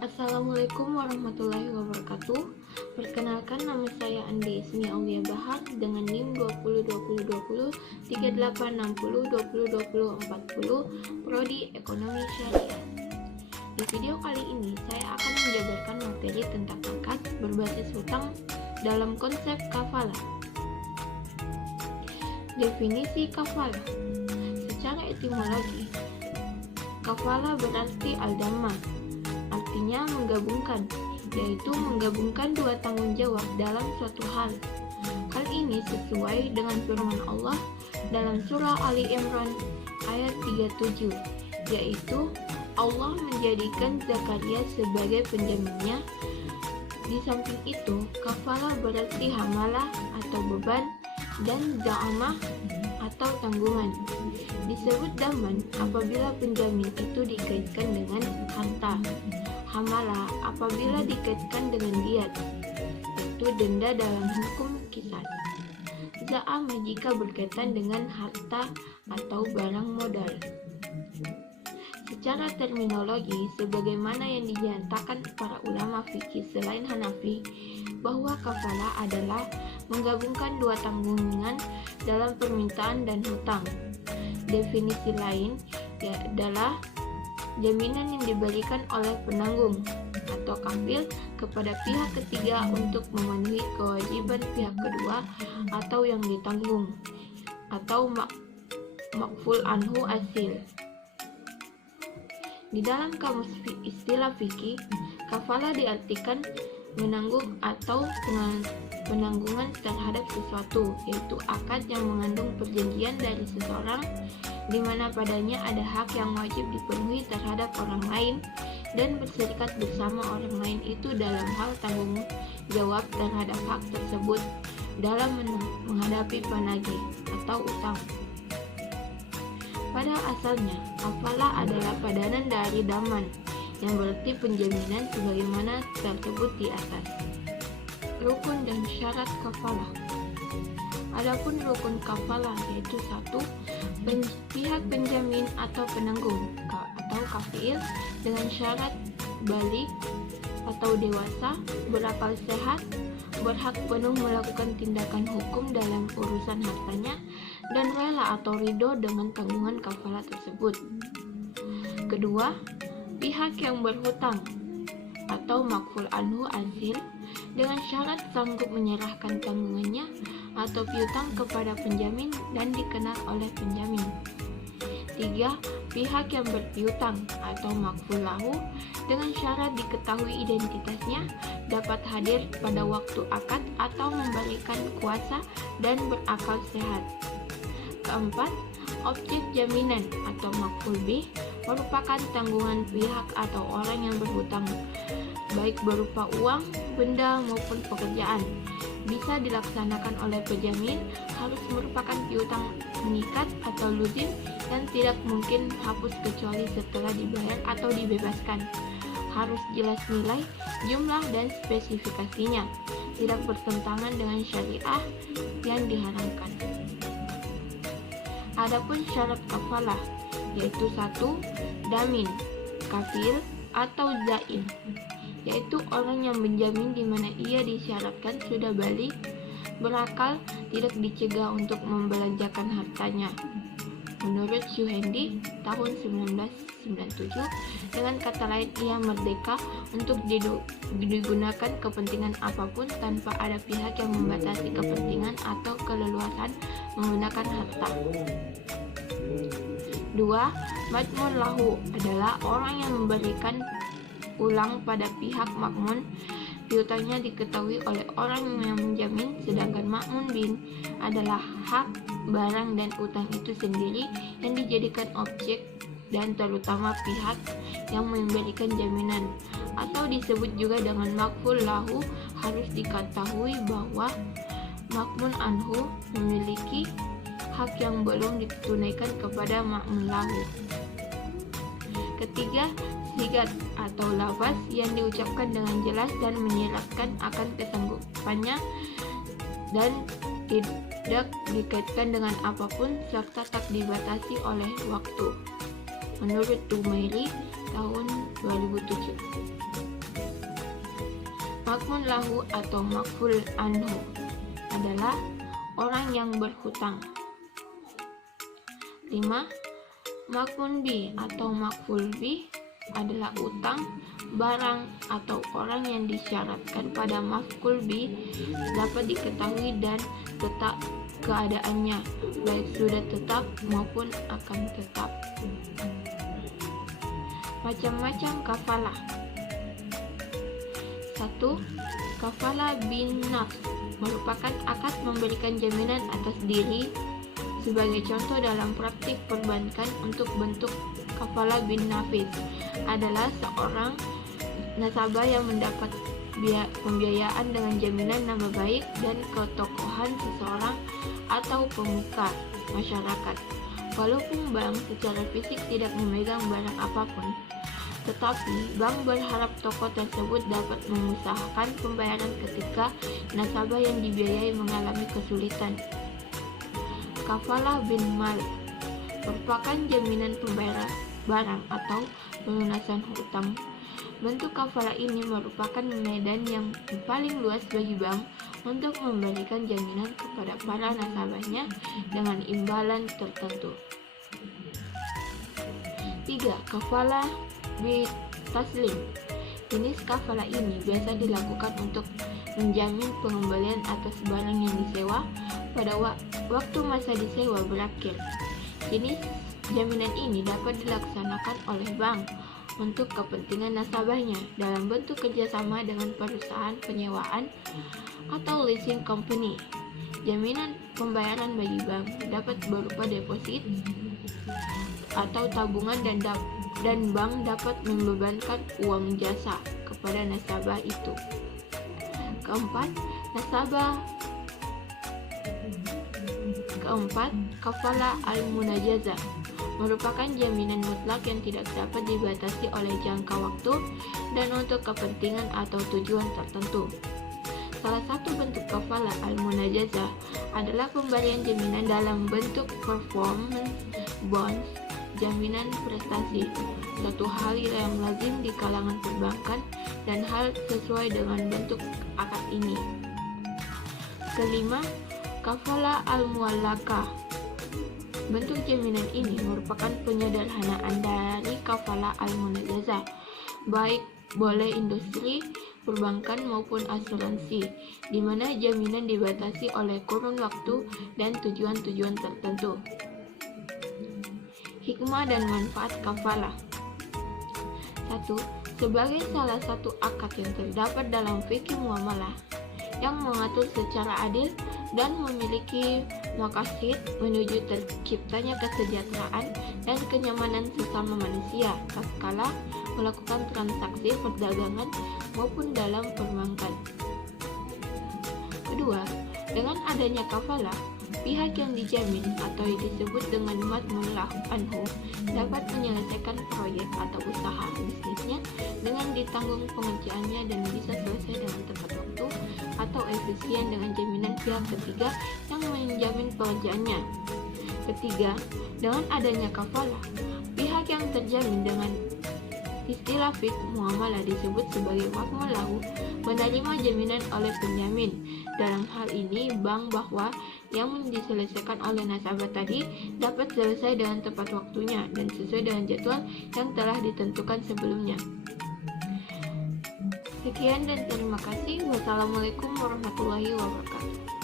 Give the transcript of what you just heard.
Assalamualaikum warahmatullahi wabarakatuh. Perkenalkan, nama saya Andi Ismi Aulia Bahar dengan NIM 2020203860202040 Prodi Ekonomi Syariah. Di video kali ini saya akan menjabarkan materi tentang akad berbasis hutang dalam konsep kafalah. Definisi kafalah. Secara etimologi, kafalah berarti al-dhamma, artinya menggabungkan, yaitu menggabungkan dua tanggung jawab dalam suatu hal. Hal ini sesuai dengan firman Allah dalam surah Ali Imran ayat 37, yaitu Allah menjadikan Zakaria sebagai penjaminnya. Di samping itu, kafalah berarti hamalah atau beban dan za'amah atau tanggungan. Disebut daman apabila penjamin itu dikaitkan dengan harta, hamalah apabila dikaitkan dengan diat, itu denda dalam hukum qisas, za'amah jika berkaitan dengan harta atau barang modal. Secara terminologi, sebagaimana yang dinyatakan para ulama fikih selain Hanafi, bahwa kafalah adalah menggabungkan dua tanggungan dalam permintaan dan hutang. Definisi lain adalah jaminan yang diberikan oleh penanggung atau kafil kepada pihak ketiga untuk memenuhi kewajiban pihak kedua atau yang ditanggung, atau makful anhu asil. Di dalam kamus istilah fikih, kafalah diartikan menanggung atau penanggungan terhadap sesuatu, yaitu akad yang mengandung perjanjian dari seseorang di mana padanya ada hak yang wajib dipenuhi terhadap orang lain dan berserikat bersama orang lain itu dalam hal tanggung jawab terhadap hak tersebut dalam menghadapi panagih atau utang. Pada asalnya, kafalah adalah padanan dari daman, yang berarti penjaminan sebagaimana tersebut di atas. Rukun dan syarat kafalah. Adapun rukun kafalah yaitu 1. Pihak penjamin atau penanggung atau kafil dengan syarat balik atau dewasa, berakal sehat, berhak penuh melakukan tindakan hukum dalam urusan hartanya, dan rela atau ridho dengan tanggungan kafalah tersebut. Kedua, pihak yang berhutang atau makful anhu azil dengan syarat sanggup menyerahkan tanggungannya atau piutang kepada penjamin dan dikenal oleh penjamin. 3. Pihak yang berpiutang atau makful lahu dengan syarat diketahui identitasnya, dapat hadir pada waktu akad atau memberikan kuasa dan berakal sehat. 4. Objek jaminan atau makful bih merupakan tanggungan pihak atau orang yang berhutang, baik berupa uang, benda maupun pekerjaan. Bisa dilaksanakan oleh penjamin, harus merupakan piutang mengikat atau luzim yang tidak mungkin hapus kecuali setelah dibayar atau dibebaskan. Harus jelas nilai, jumlah, dan spesifikasinya, tidak bertentangan dengan syariah yang diharamkan. Adapun syarat kafalah yaitu 1. Damin, kafil atau zain, yaitu orang yang menjamin di mana ia disyaratkan sudah balik, berakal, tidak dicegah untuk membelanjakan hartanya. Menurut Syuhendi tahun 1997, dengan kata lain ia merdeka untuk digunakan kepentingan apapun tanpa ada pihak yang membatasi kepentingan atau keleluasan menggunakan harta. 2. Madmun lahu adalah orang yang memberikan ulang pada pihak makmun. Piutangnya diketahui oleh orang yang menjamin, sedangkan makmun bin adalah hak, barang, dan utang itu sendiri yang dijadikan objek dan terutama pihak yang memberikan jaminan, atau disebut juga dengan makful lahu. Harus diketahui bahwa makmun anhu memiliki hak yang belum ditunaikan kepada makmun lahu. Ketiga, sigat atau lafaz yang diucapkan dengan jelas dan menyeratkan akan kesanggupannya dan tidak dikaitkan dengan apapun serta tak dibatasi oleh waktu. Menurut Tumairi tahun 2007. Makmun lahu atau makful anhu adalah orang yang berhutang. 5. Makmun bi atau makful bi adalah utang, barang, atau orang yang disyaratkan pada maf'ul bi dapat diketahui dan tetap keadaannya, baik sudah tetap maupun akan tetap. Macam-macam kafalah. 1. Kafalah bin nafs merupakan akad memberikan jaminan atas diri. Sebagai contoh dalam praktik perbankan untuk bentuk kafalah bin nafis adalah seorang nasabah yang mendapat pembiayaan dengan jaminan nama baik dan ketokohan seseorang atau pemuka masyarakat. Walaupun bank secara fisik tidak memegang barang apapun, tetapi bank berharap tokoh tersebut dapat mengusahakan pembayaran ketika nasabah yang dibiayai mengalami kesulitan. Kafalah bin mal merupakan jaminan pembayaran barang atau pelunasan hutang. Bentuk kafalah ini merupakan medan yang paling luas bagi bank untuk memberikan jaminan kepada para nasabahnya dengan imbalan tertentu. 3. Kafalah bi taslim. Jenis kafalah ini biasa dilakukan untuk menjamin pengembalian atas barang yang disewa pada waktu masa disewa berakhir. Jenis jaminan ini dapat dilaksanakan oleh bank untuk kepentingan nasabahnya dalam bentuk kerjasama dengan perusahaan penyewaan atau leasing company. Jaminan pembayaran bagi bank dapat berupa deposit atau tabungan dan bank dapat membebankan uang jasa kepada nasabah itu. 4. Kafalah al-munajazah merupakan jaminan mutlak yang tidak dapat dibatasi oleh jangka waktu dan untuk kepentingan atau tujuan tertentu. Salah satu bentuk kafalah al-munajazah adalah pemberian jaminan dalam bentuk performance bonds, jaminan prestasi, suatu hal yang lazim di kalangan perbankan dan hal sesuai dengan bentuk akad ini. 5. Kafalah al-muallakah. Bentuk jaminan ini merupakan penyederhanaan dari kafalah al-munajazah, baik boleh industri, perbankan maupun asuransi, di mana jaminan dibatasi oleh kurun waktu dan tujuan-tujuan tertentu. Hikmah dan manfaat kafalah. 1. Sebagai salah satu akad yang terdapat dalam fikih muamalah yang mengatur secara adil dan memiliki maqasid menuju terciptanya kesejahteraan dan kenyamanan sesama manusia tatkala melakukan transaksi perdagangan maupun dalam perbankan. 2. Dengan adanya kafalah, pihak yang dijamin atau disebut dengan makmun anhu dapat menyelesaikan proyek atau usaha bisnisnya dengan ditanggung pengerjaannya dan bisa selesai dengan tepat waktu atau efisien dengan jaminan pihak ketiga yang menjamin pekerjaannya. 3. Dengan adanya kafalah, pihak yang terjamin dengan istilah fiqh muamalah disebut sebagai makmun lahu menerima jaminan oleh penjamin. Dalam hal ini, bank bahwa yang diselesaikan oleh nasabah tadi dapat selesai dengan tepat waktunya dan sesuai dengan jadwal yang telah ditentukan sebelumnya. Sekian dan terima kasih. Wassalamualaikum warahmatullahi wabarakatuh.